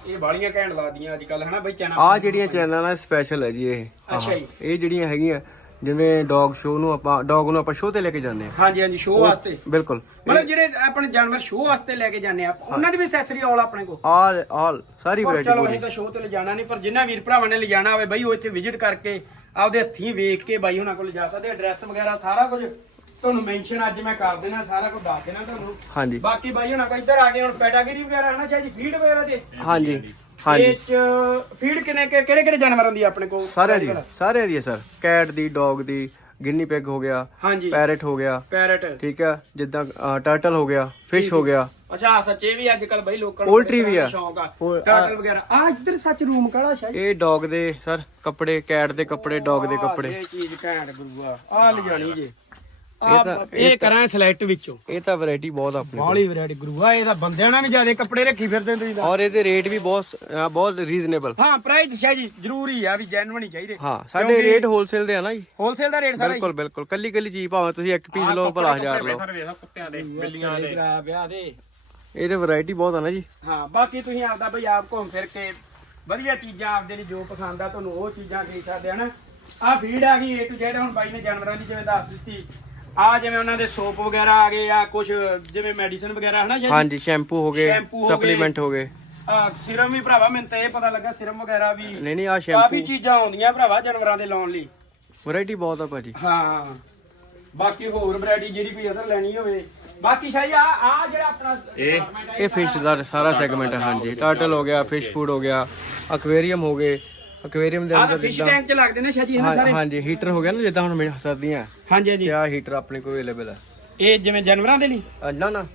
ਇਹ ਬਾਲੀਆਂ ਘੈਂਟ ਲੱਗਦੀਆਂ ਅੱਜ ਕੱਲ ਹਨਾ ਬਈ ਚੈਨਾ? ਆ ਜਿਹੜੀਆਂ ਚੈਨਲਾਂ ਨਾਲ ਸਪੈਸ਼ਲ ਹੈ ਜੀ ਇਹ। ਅੱਛਾ। ਜੀ। ਇਹ ਜਿਹੜੀਆਂ ਹੈਗੀਆਂ ਜਿਵੇਂ ਡੌਗ ਸ਼ੋਅ ਨੂੰ ਆਪਾਂ ਡੌਗ ਨੂੰ ਆਪਾਂ ਸ਼ੋਅ ਤੇ ਲੈ ਕੇ ਜਾਂਦੇ ਆ ਹਾਂਜੀ ਹਾਂਜੀ ਸ਼ੋਅ ਵਾਸਤੇ। ਬਿਲਕੁਲ। ਮਤਲਬ ਜਿਹੜੇ ਆਪਣੇ ਜਾਨਵਰ ਸ਼ੋਅ ਵਾਸਤੇ ਲੈ ਕੇ ਜਾਂਦੇ ਆ ਉਹਨਾਂ ਦੀ ਵੀ ਐਕਸੈਸਰੀ ਆਲ ਆਪਣੇ ਕੋਲ। ਆਲ ਆਲ ਸਾਰੀ ਵੈਰਾਈਟੀ ਚਲੋ ਅਸੀਂ ਤਾਂ ਸ਼ੋਅ ਤੇ ਲਿਜਾਣਾ ਨਹੀਂ ਪਰ ਜਿੰਨਾ ਵੀਰ ਭਰਾਵਾਂ ਨੇ ਲਿਜਾਣਾ ਹੋਵੇ ਬਈ ਉਹ ਇੱਥੇ ਵਿਜ਼ਿਟ ਕਰਕੇ ਆਪਦੇ ਹੱਥੀਂ ਵੇਖ ਕੇ ਬਾਈ ਉਹਨਾਂ ਕੋਲ ਜਾ ਸਕਦੇ ਐਡਰੈਸ ਵਗੈਰਾ ਸਾਰਾ ਕੁਝ। ਤੁਹਾਨੂੰ ਮੈਂਸ਼ਨ ਅੱਜ ਮੈਂ ਕਰ ਦੇਣਾ ਸਾਰਾ ਕੁਝ ਦੱਸ ਦੇਣਾ ਤੁਹਾਨੂੰ। ਹਾਂਜੀ। ਬਾਕੀ ਬਾਈ ਉਹਨਾਂ ਕੋਲ ਇੱਧਰ ਆ ਕੇ ਹੁਣ ਪੈਟਾਗਰੀ ਵਗੈਰਾ ਹਨਾ ਚਾਹੀ ਫੀਡ ਵਗੈਰਾ ਦੇ ਹਾਂਜੀ ਹਾਂਜੀ। ਇਹ ਚ ਫੀਡ ਕਿਨੇ ਕਿਹੜੇ ਕਿਹੜੇ ਜਾਨਵਰਾਂ ਦੀ ਆਪਣੇ ਕੋਲ? ਸਾਰਿਆਂ ਦੀ ਸਾਰਿਆਂ ਦੀ ਹੈ ਸਰ। ਕੈਟ ਦੀ ਡੌਗ ਦੀ ਗਿੰਨੀ ਪੈਗ ਹੋ ਗਿਆ ਹਾਂਜੀ। ਪੈਰਟ ਹੋ ਗਿਆ। ਪੈਰਟ ਠੀਕ ਹੈ ਜਿੱਦਾਂ ਟਰਟਲ ਹੋ ਗਿਆ ਫਿਸ਼ ਹੋ ਗਿਆ। ਅੱਛਾ ਸੱਚੇ ਵੀ ਅੱਜ ਕੱਲ ਬਈ ਲੋਕਾਂ Poultry ਬੜੇ ਵੀ ਆ। ਸ਼ੌਂਕ ਆ। ਉਹ- ਟਰਟਲ ਵਗੈਰਾ। ਆ ਇੱਧਰ ਸੱਚ ਰੂਮ ਕਾਲਾ ਸ਼ਾਇਦ ਇਹ ਡੌਗ ਦੇ ਸਰ ਕੱਪੜੇ ਕੈਟ ਦੇ ਕੱਪੜੇ ਡੌਗ ਦੇ ਕੱਪੜੇ। ਇਹ ਚੀਜ਼ ਘੈਂਟ ਗੁਰੂਆ। ਆ ਲਿਜਾਣੀ ਜੇ। ਆ ਇਹ ਕਰਾਂ ਸਿਲੈਕਟ ਵਿੱਚੋਂ। ਇਹ ਤਾਂ ਵੈਰਾਈਟੀ ਬਹੁਤ ਆਪਣੇ ਕੋਲ। ਬਾਲੀ ਵੈਰਾਈਟੀ ਗੁਰੂਆ ਇਹ ਤਾਂ ਬੰਦਿਆਂ ਨਾਲ ਵੀ ਜ਼ਿਆਦਾ ਕੱਪੜੇ ਰੱਖੀ ਫਿਰਦੇ ਤੁਸੀਂ ਤਾਂ। ਔਰ ਇਹਦੇ ਰੇਟ ਵੀ ਬਹੁਤ ਬਹੁਤ ਰੀਜ਼ਨੇਬਲ ਹਾਂ ਪ੍ਰਾਈਸ ਸ਼ਾਇਦ ਜੀ ਜ਼ਰੂਰੀ ਆ ਵੀ ਜੈਨੂਇਨ ਹੀ ਚਾਹੀਦੇ। ਹਾਂ ਸਾਡੇ ਰੇਟ ਹੋਲਸੇਲ ਦੇ ਆ ਨਾ ਜੀ। ਹੋਲਸੇਲ ਦਾ ਰੇਟ ਸਾਰਾ ਬਿਲਕੁਲ ਬਿਲਕੁਲ। ਕੱਲੀ ਕੱਲੀ ਚੀਜ਼ ਭਾਵੇਂ ਤੁਸੀਂ ਇੱਕ ਪੀਸ ਲਓ ਭਲਾ ਹਜ਼ਾਰ ਲਓ। ਸਾਰੇ ਵੇਖ ਕੁੱਤਿਆਂ ਦੇ ਬਿੱਲੀਆਂ ਦੇ। ਕਰਾਇਆ ਵਿਆਹ ਦੇ। ਇਹਦੇ ਵੈਰਾਈਟੀ ਬਹੁਤ ਆ ਨਾ ਜੀ। ਹਾਂ ਬਾਕੀ ਤੁਸੀਂ ਆਪਦਾ ਬਈ ਆਪ ਘੁੰਮ ਫਿਰ ਕੇ ਵਧੀਆ ਚੀਜ਼ਾਂ ਆਪਦੇ ਲਈ ਜੋ ਪਸੰਦ ਆ ਤੁਹਾਨੂੰ ਉਹ ਚੀਜ਼ਾਂ ਦੇ ਸਕਦੇ ਹਨ ਆ ਫੀਡ ਆ ਗਈ ਏ ਟੂ ਜ਼ੈਡ ਹੁਣ ਬਾਈ ਨੇ ਜਾਨਵਰਾਂ ਦੀ ਜਿਵੇਂ ਦੱਸ ਦਿੱਤੀ। ਆ ਜਿਵੇਂ ਉਹਨਾਂ ਦੇ ਸੋਪ ਵਗੈਰਾ ਆ ਗਏ ਆ ਕੁਝ ਜਿਵੇਂ ਮੈਡੀਸਨ ਵਗੈਰਾ ਹਨਾ ਸ਼ਾਇਦ ਹਾਂਜੀ ਸ਼ੈਂਪੂ ਹੋ ਗਏ ਸ਼ੈਂਪੂ ਹੋ ਗਏ। ਸਪਲੀਮੈਂਟ ਹੋ ਗਏ। ਆ ਸਿਰਮ ਵੀ ਭਰਾਵਾ ਮੈਨੂੰ ਤਾਂ ਇਹ ਪਤਾ ਲੱਗਾ ਸਿਰਮ ਵਗੈਰਾ ਵੀ। ਨਹੀਂ ਨਹੀਂ ਆ ਕਾਫੀ ਸ਼ੈਂਪੂ ਚੀਜ਼ਾਂ ਆਉਂਦੀਆਂ ਭਰਾਵਾ ਜਾਨਵਰਾਂ ਦੇ ਲਾਉਣ ਲਈ। ਵੈਰਾਈਟੀ ਬਹੁਤ ਆ ਭਾਜੀ। ਹਾਂ। ਬਾਕੀ ਹੋਰ ਵੈਰਾਈਟੀ ਜਿਹੜੀ ਕੋਈ ਅਦਰ ਲੈਣੀ ਹੋਵੇ। ਬਾਕੀ ਸ਼ਾਇਦ ਆ ਆ ਜਿਹੜਾ ਆਪਣਾ ਇਹ- ਇਹ ਫਿਸ਼ ਦਾ ਸਾਰਾ ਸੈਗਮੈਂਟ ਹੈ ਹਾਂਜੀ। ਟਰਟਲ ਹੋ ਗਿਆ ਫਿਸ਼ ਫੂਡ ਹੋ ਗਿਆ ਐਕਵੇਰੀਅਮ ਹੋ ਗਏ। ਐਕਵੇਰੀਅਮ ਦੇ ਆ ਤਾਂ ਅੰਦਰ ਫਿਸ਼ ਜਿੱਦਾਂ ਟੈਂਕ ਚ ਲੱਗਦੇ ਨੇ ਸ਼ਾਇਦ ਇਹ ਹਾਂ- ਸਾਰੇ। ਹਾਂਜੀ ਹੀਟਰ ਹੋ ਗਿਆ ਨਾ ਜਿੱਦਾਂ ਹੁਣ ਮੇ- ਸਰਦੀਆਂ। ਹਾਂਜੀ ਹਾਂਜੀ। ਤੇ ਆ ਹੀਟਰ ਆਪਣੇ ਕੋਲ ਅਵੇਲੇਬਲ ਹੈ ਇਹ ਜਿਵੇਂ ਜਾਨਵਰਾਂ ਦੇ ਲਈ? ਅ, ਨਾ ਨਾ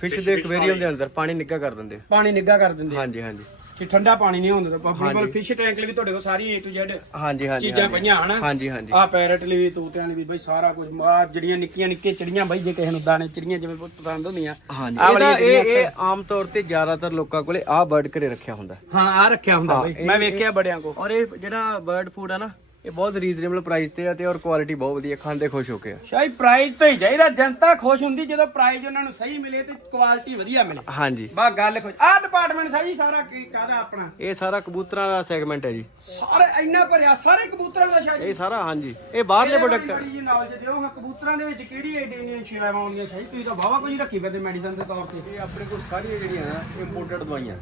ਫਿਸ਼ ਦੇ ਐਕਵੇਰੀਅਮ ਦੇ ਅੰਦਰ ਪਾਣੀ ਨਿੱਘਾ ਕਰ ਦਿੰਦੇ। ਪਾਣੀ ਨਿੱਘਾ ਕਰ ਦਿੰਦੇ। ਆ। ਹਾਂਜੀ ਹਾਂਜੀ। ਕਿ ਠੰਡਾ ਪਾਣੀ ਨਹੀਂ ਹੁੰਦਾ ਆਪਣੇ ਕੋਲ ਹਾਂਜੀ। ਫਿਸ਼ ਟੈਂਕ ਲਈ ਵੀ ਤੁਹਾਡੇ ਕੋਲ ਸਾਰੀ A to Z ਹਾਂਜੀ ਹਾਂਜੀ ਚੀਜ਼ਾਂ ਹਾਂਜੀ। ਪਈਆਂ ਹਨ? ਹਾਂਜੀ ਹਾਂਜੀ। ਆ ਪੈਰਟ ਲਈ ਵੀ ਤੋਤਿਆਂ ਲਈ ਵੀ ਬਈ ਸਾਰਾ ਕੁਝ ਆ ਜਿਹੜੀਆਂ ਨਿੱਕੀਆਂ ਨਿੱਕੀਆਂ ਚਿੜੀਆਂ ਬਈ ਜੇ ਕਿਸੇ ਨੂੰ ਦਾਣੇ ਚਿੜੀਆਂ ਜਿਵੇਂ ਬਹੁਤ ਪਸੰਦ ਹੁੰਦੀਆਂ ਹਾਂਜੀ। ਆਹ ਇਹਦਾ ਵਾਲੀਆਂ ਇਹ ਇਹ ਆਮ ਤੌਰ ਤੇ ਜ਼ਿਆਦਾਤਰ ਲੋਕਾਂ ਕੋਲੇ ਆ ਬਰਡ ਘਰੇ ਰੱਖਿਆ ਹੁੰਦਾ। ਹਾਂ ਆ ਰੱਖਿਆ ਹੁੰਦਾ ਹਾਂ, ਬਈ। ਇਹ- ਮੈਂ ਵੇਖਿਆ ਬੜਿਆਂ ਕੋ ਔਰ ਇਹ ਜਿਹੜਾ ਬਰਡ ਫੂਡ ਆ ਨਾ ਇਹ ਬਹੁਤ ਰੀਜ਼ਨੇਬਲ ਪ੍ਰਾਈਸ ਤੇ ਆ ਤੇ ਔਰ ਕੁਆਲਿਟੀ ਬਹੁਤ ਵਧੀਆ ਖਾਂਦੇ ਖੁਸ਼ ਹੋ ਕੇ ਆ। ਸ਼ਾਇਦ ਪ੍ਰਾਈਜ਼ ਤੋਂ ਹੀ ਚਾਹੀਦਾ ਜਨਤਾ ਖੁਸ਼ ਹੁੰਦੀ ਜਦੋਂ ਪ੍ਰਾਈਜ਼ ਉਹਨਾਂ ਨੂੰ ਸਹੀ ਮਿਲੇ ਤੇ ਕੁਆਲਿਟੀ ਵਧੀਆ ਮਿਲੇ। ਹਾਂਜੀ। ਬਾ ਗੱਲ ਖੁਸ਼। ਆ ਡਿਪਾਰਟਮੈਂਟ ਸਾਜੀ ਸਾਰਾ ਕੀ ਕਾਹਦਾ ਆਪਣਾ? ਇਹ ਸਾਰਾ ਕਬੂਤਰਾਂ ਦਾ ਸੈਗਮੈਂਟ ਹੈ ਜੀ। ਸਾਰੇ ਇੰਨਾ ਭਰਿਆ ਸਾਰੇ ਕਬੂਤਰਾਂ ਦਾ ਸ਼ਾਇਦ ਇਹ ਸਾਰਾ ਹਾਂਜੀ। ਇਹ ਬਾਹਰਲੇ ਪ੍ਰੋਡਕਟ ਬੜੀ ਜੀ ਨੌਲੇਜ ਦਿਓ ਹਾਂ ਕਬੂਤਰਾਂ ਦੇ ਵਿੱਚ ਕਿਹੜੀ ਸ਼ੇਵਾਂ ਆਉਂਦੀਆਂ ਸ਼ਾਇਦ ਤੁਸੀਂ ਤਾਂ ਵਾਵਾ ਕੁਝ ਰੱਖੀ ਫਿਰਦੇ ਮੈਡੀਸਨ ਦੇ ਤੌਰ ਤੇ। ਇਹ ਆਪਣੇ ਕੋਲ ਸਾਰੀਆਂ ਜਿਹੜੀਆਂ ਇੰਪੋਰਟਡ ਦਵਾਈਆਂ।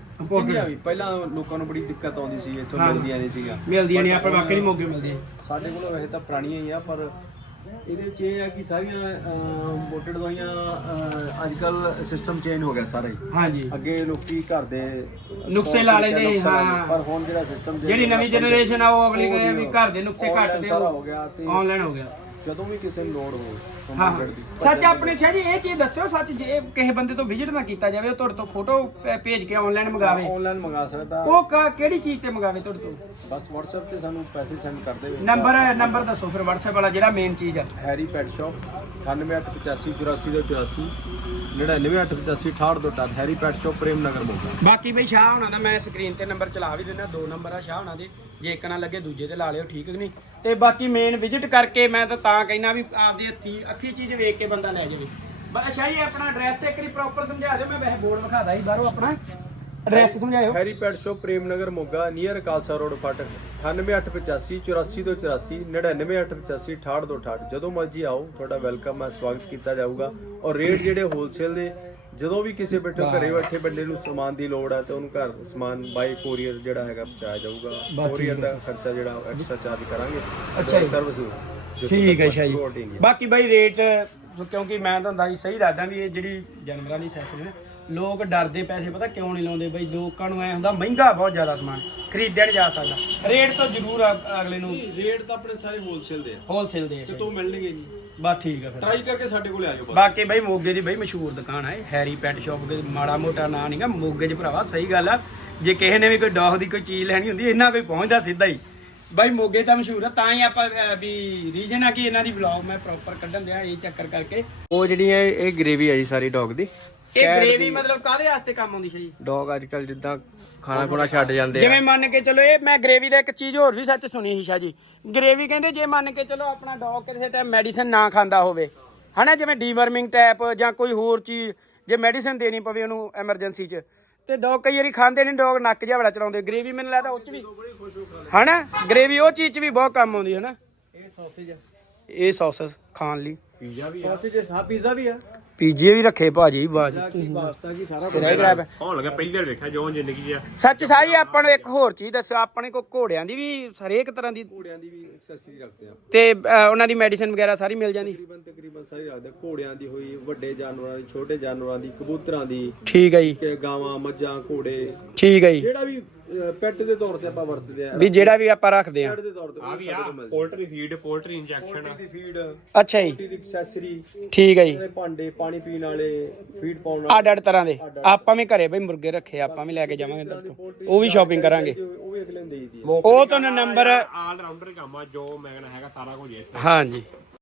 ਵੀ ਪਹਿਲਾਂ ਲੋਕਾਂ ਨੂੰ ਬੜੀ ਦਿੱਕਤ ਆਉਂਦੀ ਸੀ ਇੱਥੋਂ ਹਾਂ। ਮਿਲਦੀਆਂ ਨਹੀਂ ਸੀਗੀਆਂ। ਮਿਲਦੀਆਂ ਨਹੀਂ ਆਪਾਂ ਵਾਕਈ ਨਹੀਂ ਮੋਗੇ ਮਿਲਦੀਆਂ ਸਾਡੇ ਕੋਲ ਵੈਸੇ ਤਾਂ ਪੁਰਾਣੀਆਂ ਹੀ ਆ ਪਰ ਇਹਦੇ ਵਿੱਚ ਇਹ ਆ ਕਿ ਸਾਰੀਆਂ ਇੰਪੋਰਟਡ ਦਵਾਈਆਂ ਅੱਜ ਕੱਲ ਸਿਸਟਮ ਚੇਂਜ ਹੋ ਗਿਆ ਸਾਰਾ। ਹੀ ਹਾਂਜੀ। ਅੱਗੇ ਲੋਕੀ ਘਰ ਦੇ ਨੁਕਸੇ ਲਾ ਲੈਂਦੇ, ਹਾਂ। ਪਰ ਹੁਣ ਜਿਹੜਾ ਸਿਸਟਮ ਜਿਹੜੀ ਨਵੀਂ ਜਨਰੇਸ਼ਨ ਆ ਉਹ ਅਗਲੀ ਕਹੇ ਵੀ ਘਰ ਦੇ ਨੁਕਸੇ ਘੱਟ ਦੇ ਹੋ ਗਿਆ ਤੇ ਆਨਲਾਈਨ ਹੋ ਗਿਆ। ਜਦੋਂ ਵੀ ਕਿਸੇ ਨੂੰ ਲੋੜ ਹੋ ਹਾਂ। ਕੰਪਿਊਟਰ ਦੀ। ਸੱਚ ਆਪਣੇ ਸ਼ਾਹ ਜੀ ਇਹ ਚੀਜ਼ ਦੱਸਿਓ ਸੱਚ ਜੇ ਕਿਸੇ ਬੰਦੇ ਤੋਂ ਵਿਜ਼ਿਟ ਨਾ ਕੀਤਾ ਜਾਵੇ ਉਹ ਤੁਹਾਡੇ ਤੋਂ ਫੋਟੋ ਭੇਜ ਕੇ ਆਨਲਾਈਨ ਮੰਗਾਵੇ। ਆਨਲਾਈਨ ਮੰਗਾ ਸਕਦਾ। ਉਹ ਕ- ਕਿਹੜੀ ਚੀਜ਼ ਤੇ ਮੰਗਾਵੇ ਤੁਹਾਡੇ ਤੋਂ? ਬਸ WhatsApp ਤੇ ਸਾਨੂੰ ਪੈਸੇ ਸੈਂਡ ਕਰ ਦੇਵੇ। ਨੰਬਰ ਨੰਬਰ ਦੱਸੋ ਫਿਰ WhatsApp ਵਾਲਾ ਜਿਹੜਾ ਮੇਨ ਚੀਜ਼ ਹੈ Harry pet shop 988584 99885 Harry pet shop Prem Nagar Moga. ਬਾਕੀ ਬਈ ਸ਼ਾਹ ਹੋਣਾ ਦਾ ਮੈਂ ਸਕਰੀਨ ਤੇ ਨੰਬਰ ਚਲਾ ਵੀ ਦਿੰਦਾ, ਦੋ ਨੰਬਰ ਆ ਸ਼ਾਹ ਹੋਣਾ ਦੇ। ਜੇ ਇੱਕ ਨਾ ਲੱਗੇ ਦੂਜੇ ਤੇ ਲਾ ਲਿਓ, ਠੀਕ ਕਿ ਨਹੀਂ? ਤੇ ਬਾਕੀ ਮੇਨ ਵਿਜ਼ਿਟ ਕਰਕੇ ਮੈਂ ਤਾਂ ਤਾਂ ਕਹਿਣਾ ਵੀ ਆਪਦੇ ਹੱਥੀ ਅੱਖੀ ਚੀਜ਼ ਵੇਖ ਕੇ ਬੰਦਾ ਲੈ ਜਾਵੇ। ਬਸ ਸ਼ਾਹ ਆਪਣਾ ਐਡਰੈਸ ਇੱਕ ਵਾਰੀ ਪ੍ਰੋਪਰ ਸਮਝਾ ਦਿਓ, ਮੈਂ ਵੈਸੇ ਬੋਰਡ ਵਿਖਾਦਾ ਸੀ ਬਾਹਰੋਂ ਆਪਣਾ। Address ਸਮਝਾਇਓ। Harry pet shop Prem Nagar Moga near Khalsa road ਫਾਟਕ। 9885 84 ਤੋਂ 84 99885 68 ਤੋਂ 68 ਜਦੋਂ ਮਰਜ਼ੀ ਆਓ ਤੁਹਾਡਾ ਵੈਲਕਮ ਹੈ ਸਵਾਗਤ ਕੀਤਾ ਜਾਊਗਾ। ਔਰ ਰੇਟ ਜਿਹੜੇ ਹੋਲਸੇਲ ਦੇ ਜਦੋਂ ਵੀ ਕਿਸੇ ਬੈਠੇ ਘਰੇ ਬੈਠੇ ਬੰਦੇ ਨੂੰ ਸਮਾਨ ਦੀ ਲੋੜ ਹੈ ਤੇ ਉਹਨੂੰ ਘਰ ਸਮਾਨ ਬਾਈ ਕੋਰੀਅਰ ਜਿਹੜਾ ਹੈਗਾ ਪਹੁੰਚਾਇਆ ਜਾਊਗਾ। ਕੋਰੀਅਰ ਦਾ ਖਰਚਾ ਜਿਹੜਾ ਐਕਸਟਰਾ ਚਾਰਜ ਕਰਾਂਗੇ। ਅੱਛਾ ਜੀ। ਸਰਵਿਸ ਠੀਕ ਹੈ ਸ਼ਾਹ ਬਾਕੀ ਬਾਈ ਰੇਟ ਕਿਉਂਕਿ ਮੈਂ ਤੁਹਾਨੂੰ ਦੱਸ ਸਹੀ ਦੱਸਦਾ ਵੀ ਇਹ ਜਿਹੜੀ ਜਾਨਵਰਾਂ ਦੀ ਸੈਕਸ਼ਨ ਹੈ ਲੋਕ ਡਰਦੇ ਪੈਸੇ ਪਤਾ ਕਿਉਂ ਨਹੀਂ ਲਾਉਂਦੇ ਬਈ? ਲੋਕਾਂ ਨੂੰ ਐ ਹੁੰਦਾ ਮਹਿੰਗਾ ਬਹੁਤ ਜ਼ਿਆਦਾ ਸਮਾਨ ਖਰੀਦਿਆ ਨਹੀਂ ਜਾ ਸਕਦਾ। ਰੇਟ ਤਾਂ ਜ਼ਰੂਰ ਅ- ਅਗਲੇ ਨੂੰ ਰੇਟ ਤਾਂ ਆਪਣੇ ਸਾਰੇ ਹੋਲਸੇਲ ਦੇ ਆ। ਹੋਲਸੇਲ ਦੇ ਤੇ ਤੋਂ ਮਿਲਣਗੇ ਨਹੀਂ। ਬਸ ਠੀਕ ਹੈ ਫਿਰ। ਟਰਾਈ ਕਰਕੇ ਸਾਡੇ ਕੋਲੇ ਆਇਓ ਬਸ। ਬਾਕੀ ਬਈ ਮੋਗੇ ਦੀ ਬਈ ਮਸ਼ਹੂਰ ਦੁਕਾਨ ਹੈ ਹੈਰੀ ਪੈਟ ਸ਼ਾਪ ਦੇ ਮਾੜਾ ਮੋਟਾ ਨਾਂ ਨਹੀਂਗਾ ਮੋਗੇ 'ਚ ਭਰਾਵਾ ਸਹੀ ਗੱਲ ਆ। ਜੇ ਕਿਸੇ ਨੇ ਵੀ ਕੋਈ ਡੌਗ ਦੀ ਕੋਈ ਚੀਜ਼ ਲੈਣੀ ਹੁੰਦੀ ਇਹਨਾਂ ਕੋਈ ਪਹੁੰਚਦਾ ਸਿੱਧਾ ਹੀ। ਬਾਈ ਮੋਗੇ ਤਾਂ ਮਸ਼ਹੂਰ ਆ ਤਾਂ ਹੀ ਆਪਾਂ ਵੀ ਰੀਜਨ ਆ ਕਿ ਇਹਨਾਂ ਦੀ ਵਲੌਗ ਮੈਂ ਪ੍ਰੋਪਰ ਕੱਢਣ ਦਿਆ ਇਹ ਚੱਕਰ ਕਰਕੇ। ਉਹ ਜਿਹੜੀ ਹੈ ਇਹ ਗ੍ਰੇਵੀ ਹੈ ਜੀ ਸਾਰੀ ਡੌਗ ਦੀ। ਇਹ ਗ੍ਰੇਵੀ ਮਤਲਬ ਕਾਹਦੇ ਵਾਸਤੇ ਕੰਮ ਆਉਂਦੀ ਹੈ ਜੀ? ਡੌਗ ਅੱਜ ਕੱਲ ਜਿੱਦਾਂ ਖਾਣਾ ਖੁਣਾ ਛੱਡ ਜਾਂਦੇ ਆ। ਜਿਵੇਂ ਮੰਨ ਕੇ ਚਲੋ ਇਹ ਮੈਂ ਗ੍ਰੇਵੀ ਦਾ ਇੱਕ ਚੀਜ਼ ਹੋਰ ਵੀ ਸੱਚ ਸੁਣੀ ਸੀ ਸ਼ਾਹ ਜੀ। ਗ੍ਰੇਵੀ ਕਹਿੰਦੇ ਜੇ ਮੰਨ ਕੇ ਚਲੋ ਆਪਣਾ ਡੌਗ ਕਿਸੇ ਟਾਈਮ ਮੈਡੀਸਨ ਨਾ ਖਾਂਦਾ ਹੋਵੇ ਹਨਾ ਜਿਵੇਂ ਡੀਵਰਮਿੰਗ ਟੈਪ ਜਾਂ ਕੋਈ ਹੋਰ ਚੀਜ਼ ਜੇ ਮੈਡੀਸਨ ਦੇਣੀ ਪਵੇ ਉਹਨੂੰ ਐਮਰਜੈਂਸੀ 'ਚ ਤੇ ਡੌਗ ਕਈ ਵਾਰੀ ਖਾਂਦੇ ਨਹੀਂ ਡੌਗ ਨੱਕ ਜਿਹਾ ਬੜਾ ਚਲਾਉਂਦੇ। ਗ੍ਰੇਵੀ ਮੈਨੂੰ ਲੱਗਦਾ ਉਹ 'ਚ ਵੀ ਹਨਾ? ਗ੍ਰੇਵੀ ਉਹ ਚੀਜ਼ 'ਚ ਵੀ ਬਹੁਤ ਕੰਮ ਆਉਂਦੀ ਹੈ ਨਾ ਇਹ ਸੌਸੇਜ ਆ। ਇਹ ਸੌਸਸ ਖਾਣ ਲਈ। ਪੀਜ਼ਾ ਵੀ ਸੌਸੇਜ ਹਾਂ ਪੀਜ਼ਾ ਵੀ ਆ। ਪੀਜੇ ਵੀ ਰੱਖੇ ਭਾਜੀ ਵਾਹ ਜੀ। ਪਾਸਤਾ ਕੀ ਸਾਰਾ ਸਿਰਾ ਹੀ ਖਰਾਬ ਹੈ ਹੋਣ ਲੱਗਾ? ਪਹਿਲੀ ਵਾਰ ਵੇਖਿਆ ਜੋ ਜ਼ਿੰਦਗੀ 'ਚ ਸੱਚ ਸਾਈ ਆਪਾਂ ਨੂੰ ਇੱਕ ਹੋਰ ਚੀਜ਼ ਦੱਸਿਓ ਆਪਣੇ ਕੋਲ ਘੋੜਿਆਂ ਦੀ ਵੀ ਹਰੇਕ ਤਰ੍ਹਾਂ ਦੀ ਘੋੜਿਆਂ ਦੀ ਵੀ ਐਕਸੈਸਰੀ ਰੱਖਦੇ ਆ। ਤੇ ਉਹਨਾਂ ਦੀ ਮੈਡੀਸਨ ਵਗੈਰਾ ਸਾਰੀ ਮਿਲ ਜਾਂਦੀ? ਤਕਰੀਬਨ ਤਕਰੀਬਨ ਸਾਰੀ ਰੱਖਦੇ ਆ। ਘੋੜਿਆਂ ਦੀ ਹੋਈ ਵੱਡੇ ਜਾਨਵਰਾਂ ਦੀ ਛੋਟੇ ਜਾਨਵਰਾਂ ਦੀ ਕਬੂਤਰਾਂ ਦੀ ਠੀਕ ਹੈ ਜੀ। ਕਿ ਗਾਵਾਂ ਮੱਝਾਂ ਘੋੜੇ। ਠੀਕ ਹੈ ਜੀ। ਜਿਹੜਾ ਵੀ ਪੈਟ ਦੇ ਤੌਰ ਤੇ ਆਪਾਂ ਵਰਤਦੇ ਆ। ਵੀ ਜਿਹੜਾ ਵੀ ਆਪਾਂ ਰੱਖਦੇ ਆ। ਪੈਟ ਦੇ ਤੌਰ ਤੇ ਆ ਵੀ ਆ ਪੋਲਟਰੀ ਫੀਡ ਪੋਲਟਰੀ ਇੰਜੈਕਸ਼ਨ। ਦੀ ਫੀਡ ਅੱਛਾ ਜੀ। ਦੀ ਐਕਸੈਸਰੀ ਠੀਕ ਹੈ ਜੀ। ਭਾਂਡੇ ਪਾਣੀ ਪੀਣ ਵਾਲੇ ਫੀਡ ਪਾਉਣ ਵਾਲੇ। ਅੱਡ ਅੱਡ ਤਰ੍ਹਾਂ ਦੇ। ਆਪਾਂ ਵੀ ਘਰੇ ਬਈ ਮੁਰਗੇ ਰੱਖੇ ਆ, ਆਪਾਂ ਵੀ ਲੈ ਕੇ ਜਾਵਾਂਗੇ ਇੱਧਰ ਤੋਂ। ਉਹ ਵੀ ਸ਼ਾਪਿੰਗ ਕਰਾਂਗੇ। ਉਹ ਵੀ ਅਗਲੇ ਨੂੰ ਦੇ ਦੀ ਉਹ ਤੁਹਾਨੂੰ ਨੰਬਰ ਆਲ ਰਾਊਂਡਰ ਕੰਮ ਆ ਜੋ ਮੈਂ ਕਹਿੰਦਾ ਹੈਗਾ ਸਾਰਾ ਕੁਝ ਇੱਥੇ ਹਾਂਜੀ।